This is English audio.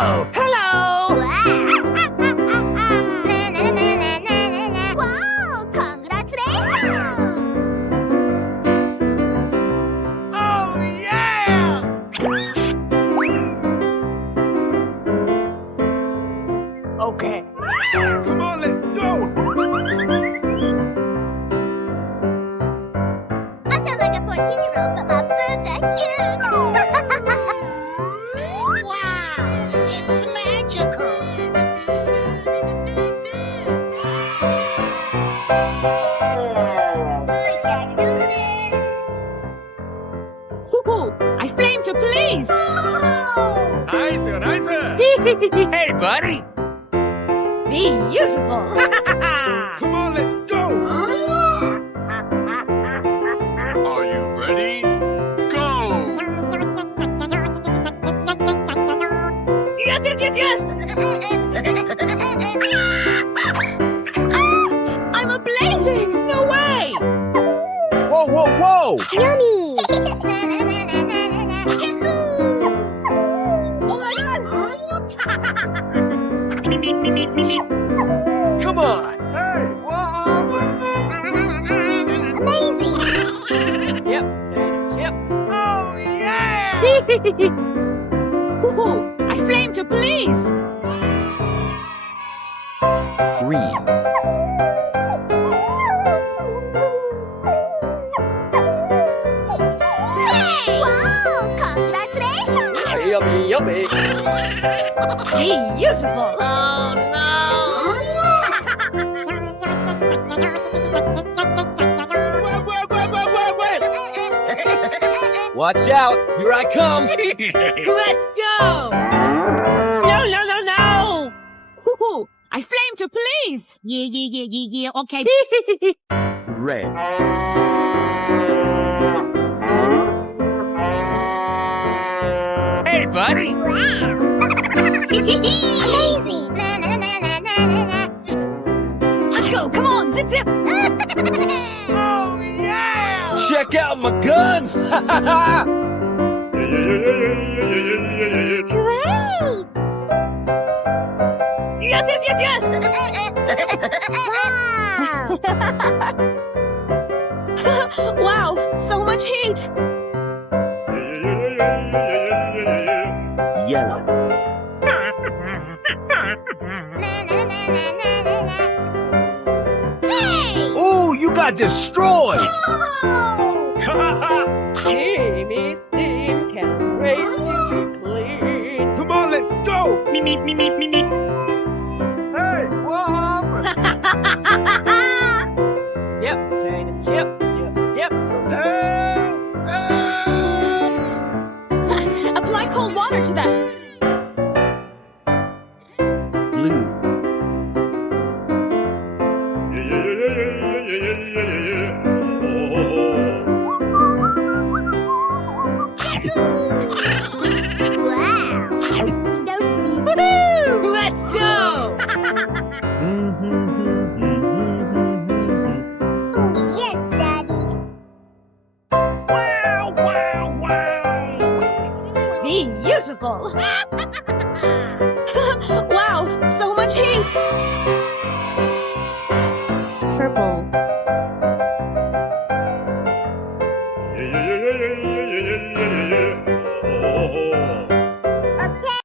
Oh, hello! Wow, congratulations! Oh, yeah! Okay. Come on, let's go! I sound like a 14-year-old, but my boobs are huge! Wow, it's magical. Hoo-hoo! I flame to please! Nice, nice! Hey, buddy! Beautiful! Come on, let's go! Are you ready? Go! Yes, yes, yes, yes! I'm a blazing! No way! Whoa, whoa, whoa! Yummy! Oh my god! Come on! Hey, Amazing! Yep, chip. Oh, yeah! Hoo-hoo! I flame to please! Green. Wow, congratulations! Yummy, yummy! Beautiful! Oh Wait! Watch out! Here I come! Let's go! no! Hoo-hoo! I flame to please! Yeah, okay. Red. Hey, buddy! Amazing! Let's go! Come on! Zip, zip! Oh, yeah! Check out my guns! Yes, yes, yes, yes! Wow! So much heat! Yellow. Hey! Ooh, you got destroyed! Jamie steam can't wait to be clean. Come on, let's go! Me. Hey, what happened? Yep, turn and chip. Yep. Apply cold water to that. Blue. Wow! Woohoo! Let's go! Yes, Daddy! Beautiful! Wow, so much heat!